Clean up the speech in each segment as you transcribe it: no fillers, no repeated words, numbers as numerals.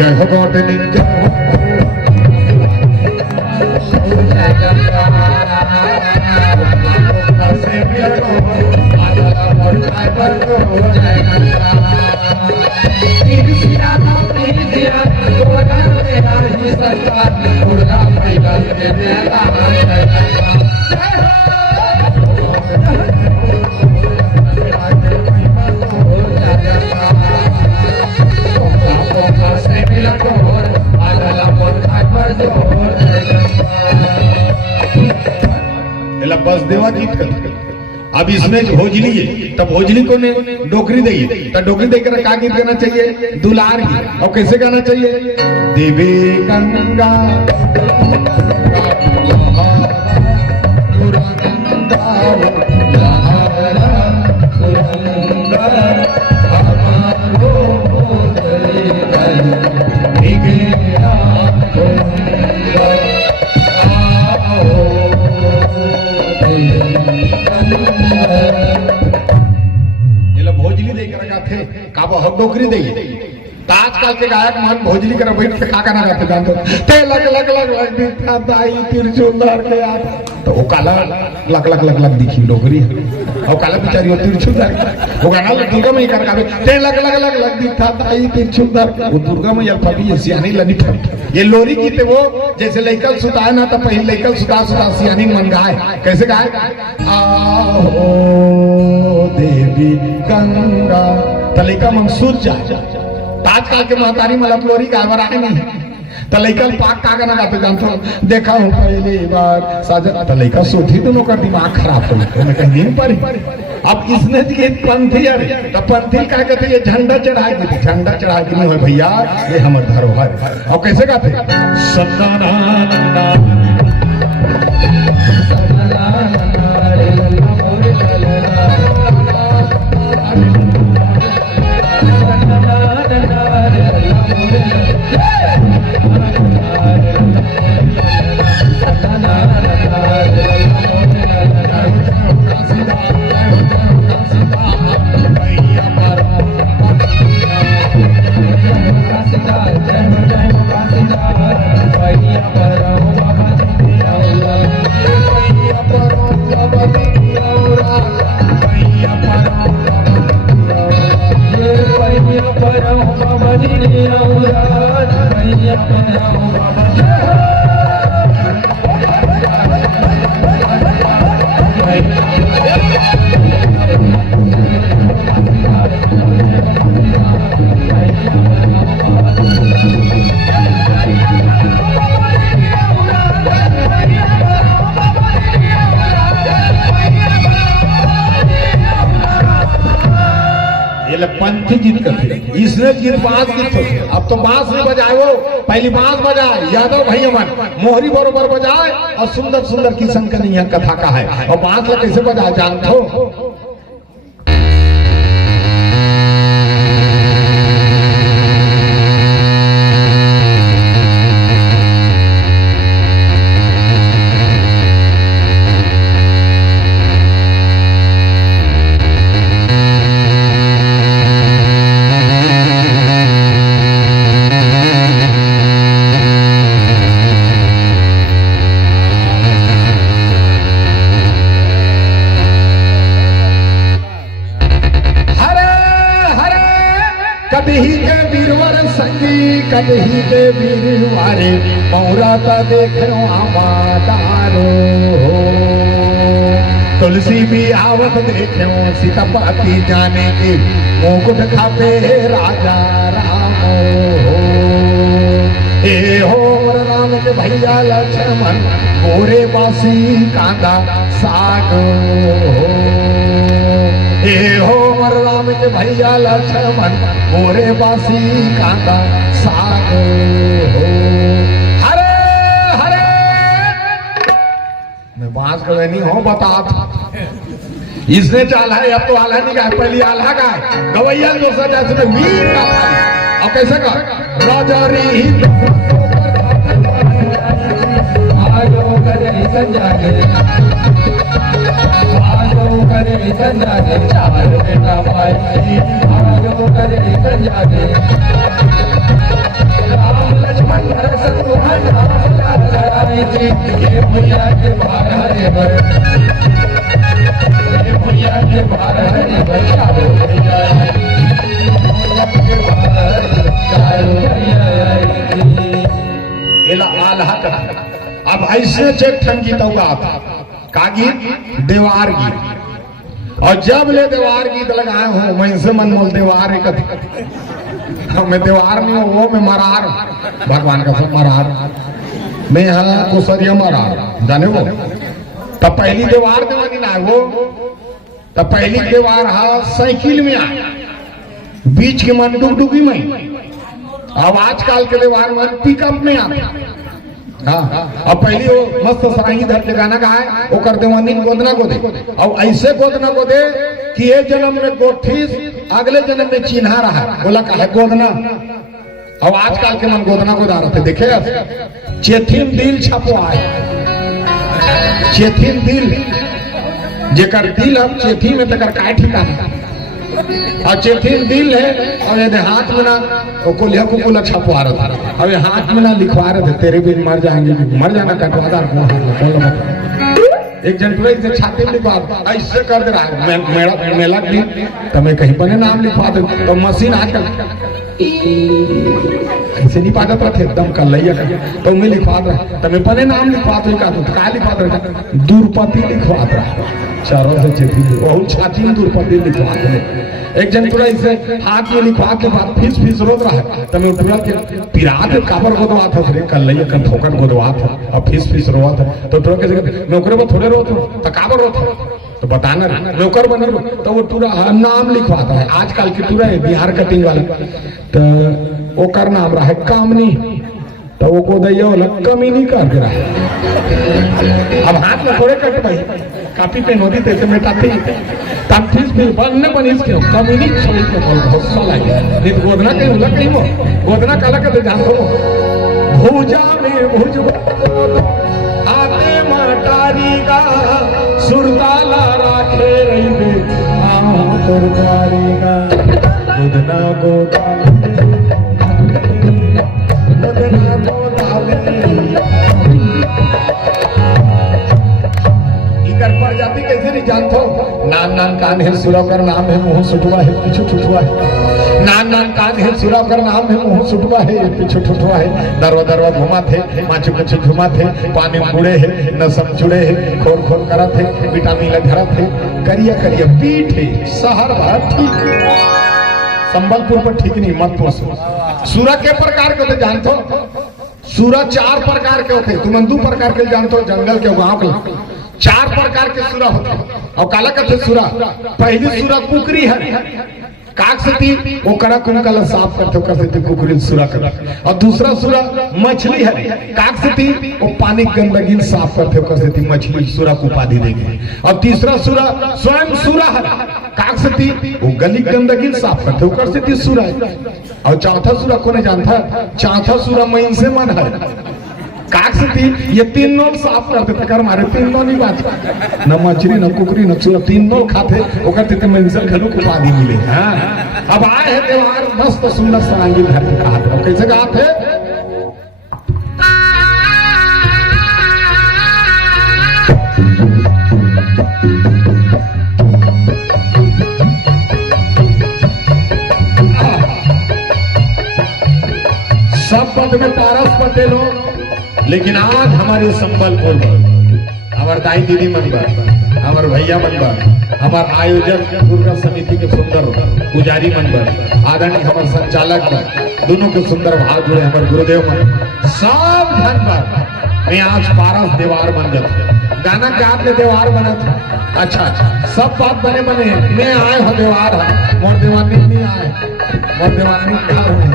जय हो गौतमी जय बस देवा गीत कर। अब इसमें भोजली है तब भोजली को ने डोकरी दी तो डोकरी देकर का गीत गाना चाहिए दुलार गीत। और कैसे गाना चाहिए देवी गंगा डोकरी दी तो आजकल के गायक मन भोजली कर बैठ के का गाना गाते जानते ते लग लग लग लग दिखा दाई तिरछुलदार के यार तो वो काला लग लग लग लग दिखी डोकरी और काला बेचारी तिरछुलदार वो गाना दुर्गा में कर गावे ते लग लग लग लग दिखा दाई तिरछुलदार वो दुर्गा में अल्फाबी सियानी लनी ये लोरी गीत वो जैसे लइकल सुताए ना तो पहले लइकल सुता सुता सियानी मन गाए कैसे गाए आओ देवी गंगा तलिका मंसूर जा आजकल के महतारी मतलब लोरी गावर आए नहीं तलिकल पाक का गाना गाते जानते हो देखा हूँ पहली बार साजन तलिका सोची दोनों का दिमाग खराब हो गया मैं कहीं नहीं पड़ी। अब इसने जी पंथी अरे तो पंथी क्या कहते ये झंडा चढ़ाएगी झंडा चढ़ाएगी नहीं है भैया ये हमारे धरोहर। और कैसे गाते पंथी जीत करते इसने जीत बांस गीत होते अब तो बांस नहीं बजाए वो पहली बांस बजाए यादव भाई मन मोहरी बरोबर बजाए और सुंदर सुंदर किस्म का नहीं कथा का है और बांस ला कैसे बजाए जानते हो कभी के वीरवर संगी कभी के वीरवारे मौरा का देखो आमादारो तुलसी भी आवत देखो सीतापति जाने के मुकुट खाते राजा राम ए हो राम के भैया लक्ष्मण गोरे बासी कांदा साग ए हो राम के भैया लक्ष्मण गोरे बासी कांदा साग हरे हरे मैं बांस कर नहीं हो बता इसने चाला है अब तो आला नहीं गाय पहली आला गाय गवैया जो सजा से मीर का अब कैसे का राजा री आजो करे संजागे करे संजागे चार बेटा भाई आजो करे संजागे चारो एला आल्हा कथा। अब ऐसे चेक ठन गीत होगा का गीत देवार गीत। और जब ले देवार गीत लगाए हो मैं से मन मोल देवार एक मैं देवार नहीं हूँ, वो मैं मरार भगवान का सब मरार मैं यहाँ कुसरिया मरार जाने वो। तब पहली देवार देवानी ना वो, तब पहली देवार हा साइकिल में आ बीच के मन डुगडुगी में। अब आजकल के देवार मन पिकअप में आता। हाँ, अब पहली वो मस्त सराही धर के गाना गाए वो कर देवानी गोदना गोदे। अब ऐसे गोदना गोदे कि ये जन्म में गोठीस अगले जन्म में चिन्हा रहा बोला का है गोदना। अब आजकल के मन गोदना गोदा रहते देखे चेथिन दिल छपो आए चेथिन दिल जेकर दिल अब चेथी में तकर काय ठिकाना और चेथिन दिल है और ये हाथ में ना को लिया को छपवा रहा था। अब हाथ में ना लिखवा रहे थे तेरे भी मर जाएंगे मर जाना कटवादार एक जन से छाती में लिखवा ऐसे कर दे रहा है मेला भी तो मैं कहीं पर नाम लिखवा दे तो मशीन आजकल ऐसे नहीं पाता था एकदम कर लिया तो मैं लिखवा रहा तो मैं पहले नाम लिखवा दो क्या लिखवा दे दूरपति लिखवा रहा चारों से चेती बहुत छाती में दूरपति लिखवा दे। एक जन पूरा इसे हाथ में लिखवा के बाद फीस रोक रहा है तो मैं पूरा के पिरात काबर गोदवा था रे कर लिया कर ठोकर गोदवा था और फीस रोवा था तो थोड़ा कैसे नौकरी में थोड़े रोते तो काबर रोता तो बताना नौकर बने तो वो पूरा नाम लिखवाता है। आजकल की पूरा है बिहार कटिंग वाला तो वो कर नाम रहा है कामनी तो वो को दैया वाला कमी नहीं कर दे रहा है। अब हाथ में थोड़े कट भाई काफी पे नदी तैसे मेटाते तब फीस भी बनने बनीस के कमी नहीं छोड़ी के बोल गुस्सा लगे नहीं तो गोदना कहीं उलट कहीं वो गोदना काला कर जान दो भुजा में भुज आते मटारी का सुरताला राखे रही तुरकारी का गोदना गोदाले गोदना गोदाले इकर पर जाती कैसे नहीं जानते नान नान कान है सुराकर नाम है मुंह सुटवा है पीछू छुटवा है नान नान कान है सुराकर नाम है मुंह सुटवा है पीछू छुटवा है दरवा दरवा घुमा थे माचू कुछ घुमा थे पानी मुड़े है नसम जुड़े है खोल खोल करा थे विटामिन लगा थे करिया करिया पीठ है शहर भर ठीक संबलपुर पर ठीक नहीं मत पूछो। सूरा के प्रकार के तो जानते हो सूरा 4 प्रकार के होते तुम 2 प्रकार के जानते हो जंगल के गांव के 4 प्रकार के सूरा होते और काला कहते सूरा। पहली सूरा कुकरी है काक सती वो कड़ा कुंकल साफ करते हो करते कुकरी सूरा कर। और दूसरा सूरा मछली है काक सती वो पानी गंदगी साफ करते हो करते मछली सूरा को उपाधि देंगे। और तीसरा सूरा स्वयं सूरा है काक सती वो गली गंदगी साफ करते हो करते सूरा है। और चौथा सूरा को नहीं जानता चौथा सूरा मईन से मन है काक सती ये 3 नोल साफ करते थे कर मारे 3 नोल नहीं बात न मछली न कुकरी न चूरा 3 नोल खाते वो करते थे मंजिल घलू को उपाधि मिले। हाँ अब आए है त्योहार मस्त सुंदर सरांगी घर के खाते और कैसे गाते सब पद में पारस पटेलो लेकिन आज हमारे संबलपुर में हमारे दाई दीदी मनबर हमारे भैया मनबर हमारे आयोजक दुर्गा समिति के सुंदर पुजारी मनबर आदरणीय हमारे संचालक दोनों के सुंदर भाव जुड़े हमारे गुरुदेव मन सब धनबाद में आज पारस देवार बन जाता गाना के आपने देवार बना था। अच्छा सब बात बने बने मैं आए हो देवार है मोर देवानी नहीं आए मोर देवानी क्या हुए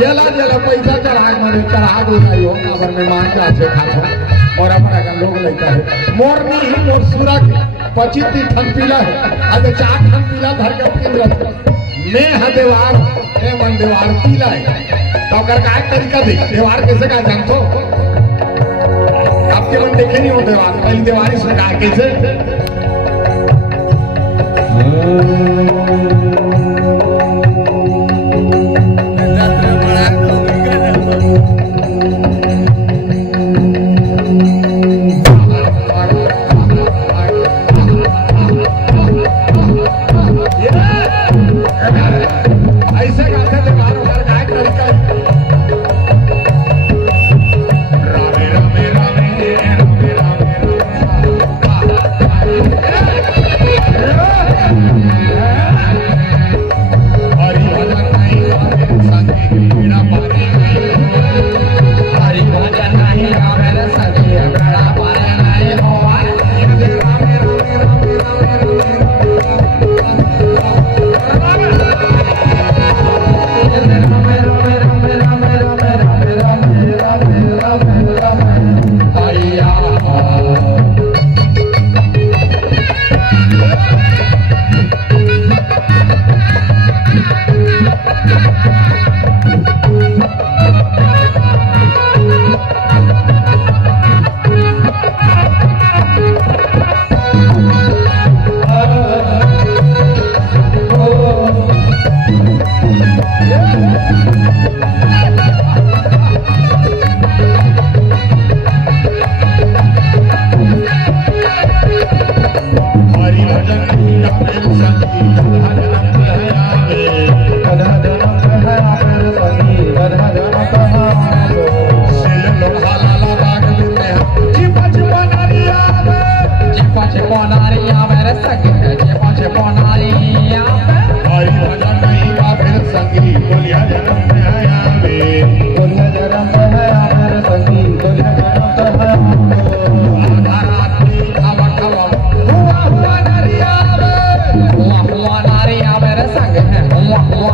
जेला जेला पैसा चढ़ाए मैंने चढ़ा दो काबर में मान जा से खातो और अपना का लोग लेता है मोर नहीं ही मोर सूरा के 25 ठन पीला है अब 4 ठन पीला धर के केंद्र मैं है देवार ए मन देवार पीला है तो कर का तरीका दे देवार कैसे का जानतो आपके मन देखे नहीं हो देवार पहली देवारी से का कैसे Hare